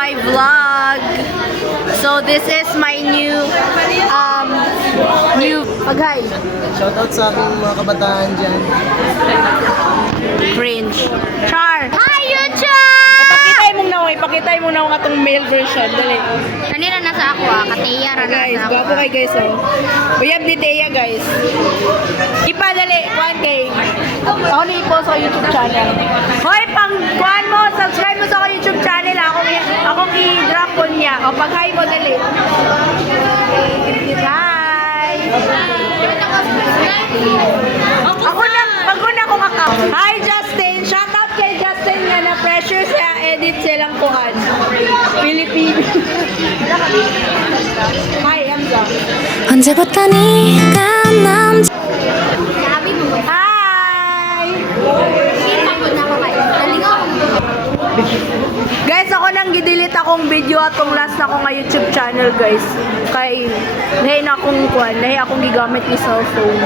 my vlog. So this is my new paghay. Shoutout sa aking mga kabataan dyan. Cringe. Char. Hi YouTube! Ipakitay mo na itong male version. Dali. Kanina nasa ako Kateya ra Guys, nasa gwapo kay guys oh. Uyab ni Teya guys. Ipadali, 1K. Ako na i-post sa YouTube channel. Hoy, pang kuhan mo, subscribe mo sa YouTube channel. Akong i-drop ko niya. O, pag-hi mo dali. Hi! Ako na kung account. Hi Justin! Shout out kay Justin nga na pressure sa edit silang kuhan. Pilipino. Hi, Emza. 언제부터 네가 남 Sabi mo. Hi! Kita ko na kamay. Naligaw. Guys, ako nang gidelete akong video atong last na ko nga YouTube channel, guys. Kay nahi na akong kuan, nahi akong gigamit ni cellphone.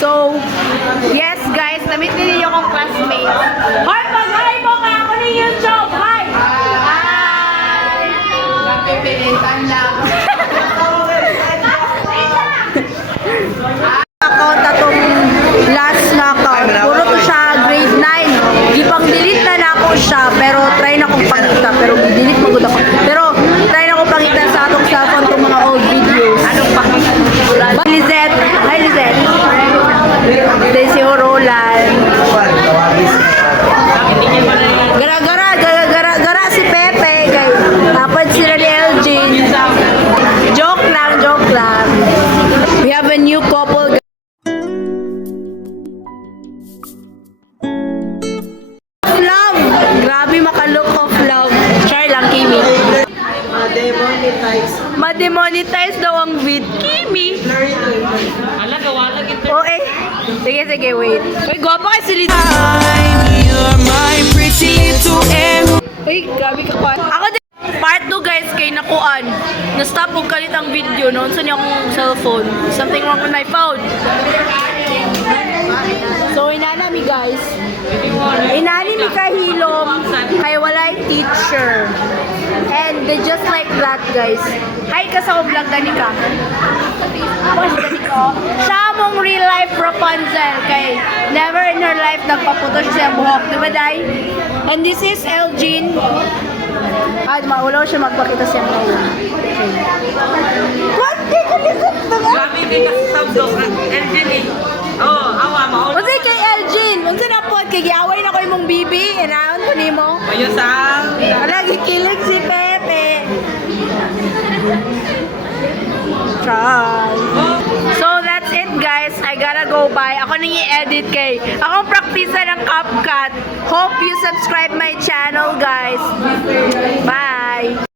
So, yes guys, namit ninyo akong classmates. Hoy, pag-hi mo nga ako ni YouTube! Hi! Hi! Napipilitan lang. Account atong last na account. Puro to siya grade 9. Gipang delete na ako siya, pero try na kong pangita. Pero delete magod ako. Pero try na kong pangita sa atong cellphone itong mga old videos. Anong pangita? Lizette. Hi Lizette. Daisy Roland. Gara si Pepe. Tapos sila ni Elgin. Joke lang. We have a new couple. Love! Grabe maka-look of love. Char lang, Kimi. Ma-demonetize daw ang vid. Kimi! Okay. Sige, wait. Uy, gwapa kay si Liz. Uy, grabe ka pa. Ako din. Part 2 guys, kay nakuan. Na-stop kong kalit ang video noon sa niyang cellphone. Something wrong with my phone. So, inanami guys. Inanami kahilom kay walay teacher. And they just like that guys. Hi ka sa vlog dani ka. Siya mong real life Rapunzel kay never in her life nagpaputo siya buhok. Diba day? And this is Elgin. Ay, maulaw siya magpakita siya ngayon. Okay. What? Di ko lisip na nga? Grabe kay kasabdog ang Elgin eh. Oo, awa mo. Unsa kay Elgin? Unsa na po? Kay giaway na ko imong bibi. Inaon ko nimo. Mayusang. Lagi kilig si Pepe. Try. So that's it guys. I gotta go bye. Ako nang i-edit kay. Akong praktisa ng CapCut. Hope you subscribe my channel guys. Bye.